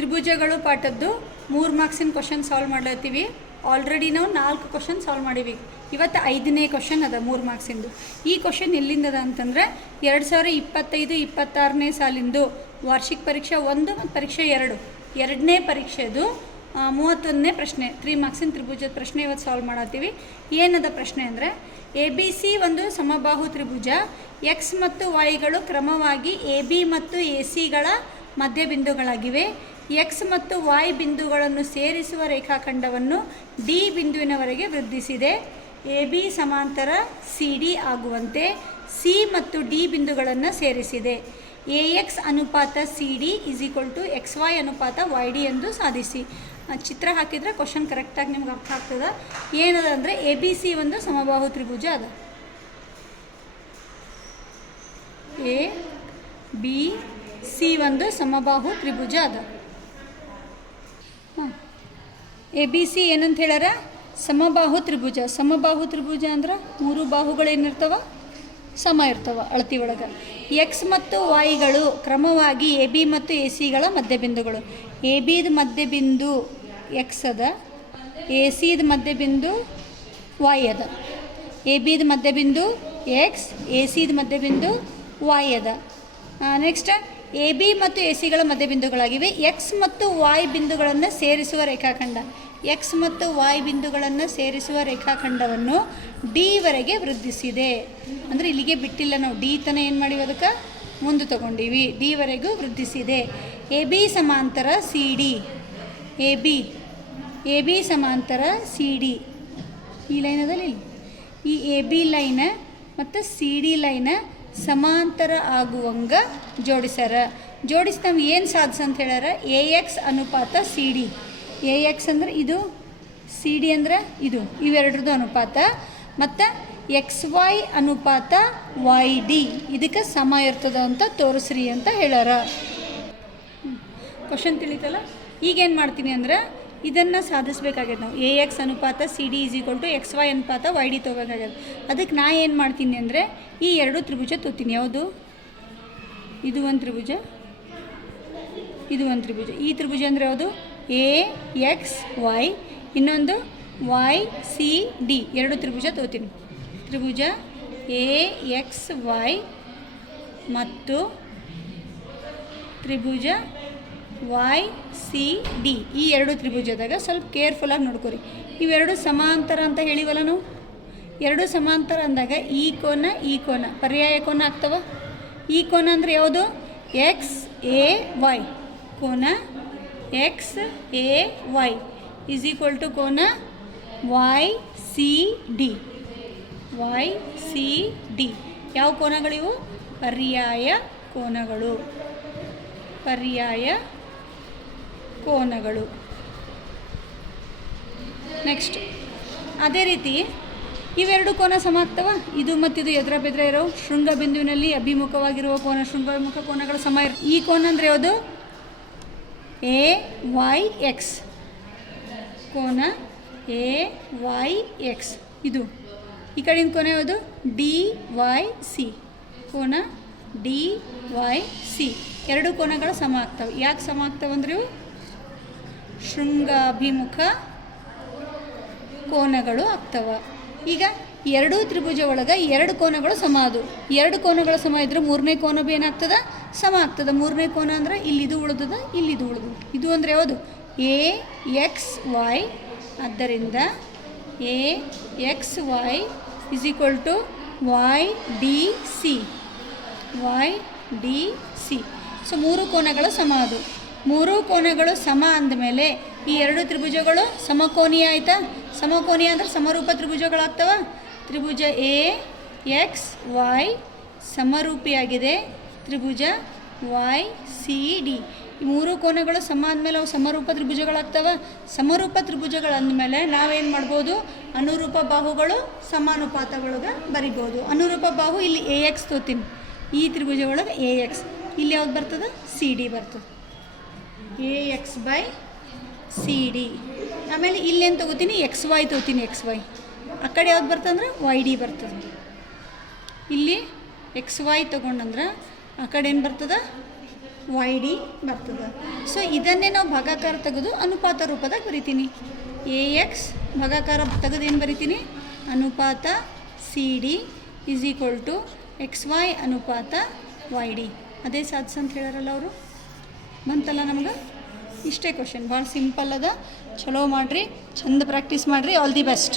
ತ್ರಿಭುಜಗಳು ಪಾಠದ್ದು 3 ಮಾರ್ಕ್ಸಿನ question solve ಮಾಡ್ಲತ್ತೀವಿ. Already ನಾವು 4 question solve ಮಾಡೀವಿ. ಇವತ್ತು 5ನೇ ಕ್ವಶನ್ ಅದ 3 ಮಾರ್ಕ್ಸಿಂದು. ಈ ಕ್ವಶನ್ ಎಲ್ಲಿಂದದ ಅಂತಂದರೆ 2025-26ನೇ ಸಾಲಿಂದು ವಾರ್ಷಿಕ ಪರೀಕ್ಷೆ 1 ಮತ್ತು ಪರೀಕ್ಷೆ 2 ಎರಡನೇ ಪರೀಕ್ಷೆದು 31ನೇ ಪ್ರಶ್ನೆ 3 ಮಾರ್ಕ್ಸಿನ ತ್ರಿಭುಜದ ಪ್ರಶ್ನೆ ಇವತ್ತು ಸಾಲ್ವ್ ಮಾಡತ್ತೀವಿ. ಏನದ ಪ್ರಶ್ನೆ ಅಂದರೆ ABC ಒಂದು ಸಮಬಾಹು ತ್ರಿಭುಜ. ಎಕ್ಸ್ ಮತ್ತು ವೈಗಳು ಕ್ರಮವಾಗಿ AB ಮತ್ತು ACಗಳ ಮಧ್ಯಬಿಂದುಗಳಾಗಿವೆ. ಎಕ್ಸ್ ಮತ್ತು ವೈ ಬಿಂದುಗಳನ್ನು ಸೇರಿಸುವ ರೇಖಾಖಂಡವನ್ನು D ಬಿಂದುವಿನವರೆಗೆ ವೃದ್ಧಿಸಿದೆ. AB ಸಮಾಂತರ CD ಆಗುವಂತೆ C ಮತ್ತು D ಬಿಂದುಗಳನ್ನು ಸೇರಿಸಿದೆ. AX ಅನುಪಾತ CD XY ಅನುಪಾತ YD ಎಂದು ಸಾಧಿಸಿ. ಚಿತ್ರ ಹಾಕಿದರೆ ಕ್ವಶನ್ ಕರೆಕ್ಟಾಗಿ ನಿಮ್ಗೆ ಅರ್ಥ ಆಗ್ತದೆ. ಏನದ ಅಂದರೆ ABC ಒಂದು ಸಮಬಾಹು ತ್ರಿಭುಜ ಅದ. ABC ಒಂದು ಸಮಬಾಹು ತ್ರಿಭುಜ ಅದ. ABC ಏನಂತ ಹೇಳ್ಯಾರ? ಸಮಬಾಹು ತ್ರಿಭುಜ. ಸಮಬಾಹು ತ್ರಿಭುಜ ಅಂದ್ರೆ 3 ಬಾಹುಗಳೇನಿರ್ತಾವ ಸಮ ಇರ್ತಾವ ಅಳತಿ ಒಳಗೆ. ಎಕ್ಸ್ ಮತ್ತು ವೈಗಳು ಕ್ರಮವಾಗಿ AB ಮತ್ತು ACಗಳ ಮಧ್ಯಬಿಂದುಗಳು. ABದ ಮಧ್ಯಬಿಂದು ಎಕ್ಸ್ ಅದ, ACದ ಮಧ್ಯಬಿಂದು ವೈ ಅದ. ABದ ಮಧ್ಯಬಿಂದು ಎಕ್ಸ್, ACದ ಮಧ್ಯಬಿಂದು ವೈ ಅದ. ನೆಕ್ಸ್ಟ್ AB ಮತ್ತು ACಗಳ ಮಧ್ಯಬಿಂದುಗಳಾಗಿವೆ. ಎಕ್ಸ್ ಮತ್ತು ವೈ ಬಿಂದುಗಳನ್ನು ಸೇರಿಸುವ ರೇಖಾಖಂಡ. ಎಕ್ಸ್ ಮತ್ತು ವೈ ಬಿಂದುಗಳನ್ನು ಸೇರಿಸುವ ರೇಖಾಖಂಡವನ್ನು D ವರೆಗೆ ವೃದ್ಧಿಸಿದೆ. ಅಂದರೆ ಇಲ್ಲಿಗೆ ಬಿಟ್ಟಿಲ್ಲ, ನಾವು D ತನಕ ಏನು ಮಾಡೀವಿ, ಅದಕ್ಕೆ ಮುಂದೆ ತಗೊಂಡೀವಿ. D ವರೆಗೂ ವೃದ್ಧಿಸಿದೆ. AB ಸಮಾಂತರ CD. AB ಸಮಾಂತರ CD ಈ ಲೈನ್ ಅದಲ್ಲ, ಈ AB ಲೈನ್ ಮತ್ತು CD ಲೈನ್ ಸಮಾಂತರ ಆಗುವಂಗ ಜೋಡಿಸ್ಯಾರ. ಜೋಡಿಸಿ ನಾವು ಏನು ಸಾಧಿಸ ಅಂತ ಹೇಳ್ಯಾರ? AX ಅನುಪಾತ CD. AX ಅಂದರೆ ಇದು, CD ಅಂದರೆ ಇದು, ಇವೆರಡ್ರದ್ದು ಅನುಪಾತ. ಮತ್ತು XY ಅನುಪಾತ YD ಇದಕ್ಕೆ ಸಮ ಇರ್ತದ ಅಂತ ತೋರಿಸ್ರಿ ಅಂತ ಹೇಳ್ಯಾರ. ಕ್ವಶನ್ ತಿಳಿತಲ್ಲ? ಈಗೇನು ಮಾಡ್ತೀನಿ ಅಂದರೆ ಇದನ್ನು ಸಾಧಿಸ್ಬೇಕಾಗ್ಯದ ನಾವು. AX ಅನುಪಾತ CD XY ಅನುಪಾತ YD ತೊಗೋಬೇಕಾಗ್ಯದ. ಅದಕ್ಕೆ ನಾ ಏನು ಮಾಡ್ತೀನಿ ಅಂದರೆ ಈ 2 ತ್ರಿಭುಜ ತೊಗೋತೀನಿ. ಯಾವುದು? ಇದು ಒಂದು ತ್ರಿಭುಜ, ಇದು ಒಂದು ತ್ರಿಭುಜ. ಈ ತ್ರಿಭುಜ ಅಂದರೆ ಯಾವುದು? AXY, ಇನ್ನೊಂದು YCD. 2 ತ್ರಿಭುಜ ತೊಗೋತೀನಿ. ತ್ರಿಭುಜ AXY ಮತ್ತು ತ್ರಿಭುಜ YCD. ಈ 2 ತ್ರಿಭುಜದಾಗ ಸ್ವಲ್ಪ ಕೇರ್ಫುಲ್ಲಾಗಿ ನೋಡ್ಕೊರಿ. ಇವೆರಡು ಸಮಾಂತರ ಅಂತ ಹೇಳಿವಲ್ಲ ನಾವು. 2 ಸಮಾಂತರ ಅಂದಾಗ ಈ ಕೋನ ಪರ್ಯಾಯ ಕೋನ ಆಗ್ತವ. ಈ ಕೋನ ಅಂದರೆ ಯಾವುದು? XAY. ಕೋನ XAY ಕೋನ YCD. ಯಾವ ಕೋನಗಳಿವು? ಪರ್ಯಾಯ ಕೋನಗಳು. ನೆಕ್ಸ್ಟ್ ಅದೇ ರೀತಿ ಇವೆರಡು ಕೋನ ಸಮ ಆಗ್ತವ. ಇದು ಮತ್ತಿದು ಎದುರ ಬೆದ್ರ ಇರೋ ಶೃಂಗ ಬಿಂದುವಿನಲ್ಲಿ ಅಭಿಮುಖವಾಗಿರುವ ಕೋನ, ಶೃಂಗಭಿಮುಖ ಕೋನಗಳು ಸಮ ಈ ಕೋನ ಅಂದರೆ ಯಾವುದು? AYX. ಕೋನ AYX. ಇದು ಈ ಕಡೆಯಿಂದ ಕೋನ ಯಾವುದು? DYC. ಕೋನ DYC. 2 ಕೋನಗಳು ಸಮ ಆಗ್ತವೆ. ಯಾಕೆ ಸಮ ಆಗ್ತವೆ ಅಂದ್ರೆ ಇವು ಶೃಂಗಾಭಿಮುಖ ಕೋನಗಳು ಆಗ್ತವೆ. ಈಗ 2 ತ್ರಿಭುಜ ಒಳಗೆ 2 ಕೋನಗಳು ಸಮ ಅದು. 2 ಕೋನಗಳು ಸಮ ಇದ್ರೆ 3ನೇ ಕೋನ ಭೀ ಏನಾಗ್ತದೆ? ಸಮ ಆಗ್ತದೆ. 3ನೇ ಕೋನ ಅಂದ್ರೆ ಇಲ್ಲಿದು ಉಳಿದದ, ಇಲ್ಲಿದು ಉಳಿದು. ಇದು ಅಂದರೆ ಯಾವುದು? AXY. ಆದ್ದರಿಂದ AXY YDC. ಸೊ 3 ಕೋನಗಳು ಸಮ ಅದು. 3 ಕೋನಗಳು ಸಮ ಅಂದಮೇಲೆ ಈ 2 ತ್ರಿಭುಜಗಳು ಸಮಕೋನೀಯ ಆಯಿತಾ? ಸಮಕೋನೀಯ ಅಂದರೆ ಸಮರೂಪ ತ್ರಿಭುಜಗಳಾಗ್ತವ. ತ್ರಿಭುಜ AXY ಸಮರೂಪಿಯಾಗಿದೆ. ತ್ರಿಭುಜ YCD. ಈ 3 ಕೋನಗಳು ಸಮ ಅಂದಮೇಲೆ ಅವು ಸಮರೂಪ ತ್ರಿಭುಜಗಳಾಗ್ತವ. ಸಮರೂಪ ತ್ರಿಭುಜಗಳು ಅಂದಮೇಲೆ ನಾವೇನು ಮಾಡ್ಬೋದು? ಅನುರೂಪ ಬಾಹುಗಳು ಸಮಾನುಪಾತಗಳಿಗೆ ಬರಿಬೋದು. ಅನುರೂಪ ಬಾಹು ಇಲ್ಲಿ AX ತೋತೀನಿ. ಈ ತ್ರಿಭುಜ ಒಳಗೆ AX. ಇಲ್ಲಿ ಯಾವ್ದು ಬರ್ತದೆ? CD ಬರ್ತದೆ. AX/CD. ಆಮೇಲೆ ಇಲ್ಲೇನು ತೊಗೋತೀನಿ? XY ತೊಗೋತೀನಿ. XY. ಆ ಕಡೆ ಯಾವ್ದು ಬರ್ತಂದ್ರೆ YD ಬರ್ತದೆ. ಇಲ್ಲಿ XY ತೊಗೊಂಡಂದ್ರೆ ಆ ಕಡೆ ಏನು ಬರ್ತದೆ? ವೈ ಡಿ ಬರ್ತದೆ. ಸೊ ಇದನ್ನೇ ನಾವು ಭಾಗಾಕಾರ ತೆಗೆದು ಅನುಪಾತ ರೂಪದಾಗ ಬರಿತೀನಿ. ಎ ಎಕ್ಸ್ ಭಾಗಾಕಾರ ತೆಗೆದು ಏನು ಬರಿತೀನಿ? ಅನುಪಾತ C D is equal to X Y ಅನುಪಾತ ವೈ ಡಿ. ಅದೇ ಸಾಧಿಸ ಅಂತ ಹೇಳ್ಯಾರಲ್ಲ ಅವರು. ಬಂತಲ್ಲ ನಮ್ಗೆ. ಇಷ್ಟೇ ಕ್ವಶನ್, ಭಾಳ ಸಿಂಪಲ್ ಅದ. ಚಲೋ ಮಾಡಿರಿ, ಚಂದ ಪ್ರಾಕ್ಟೀಸ್ ಮಾಡಿರಿ. All the best.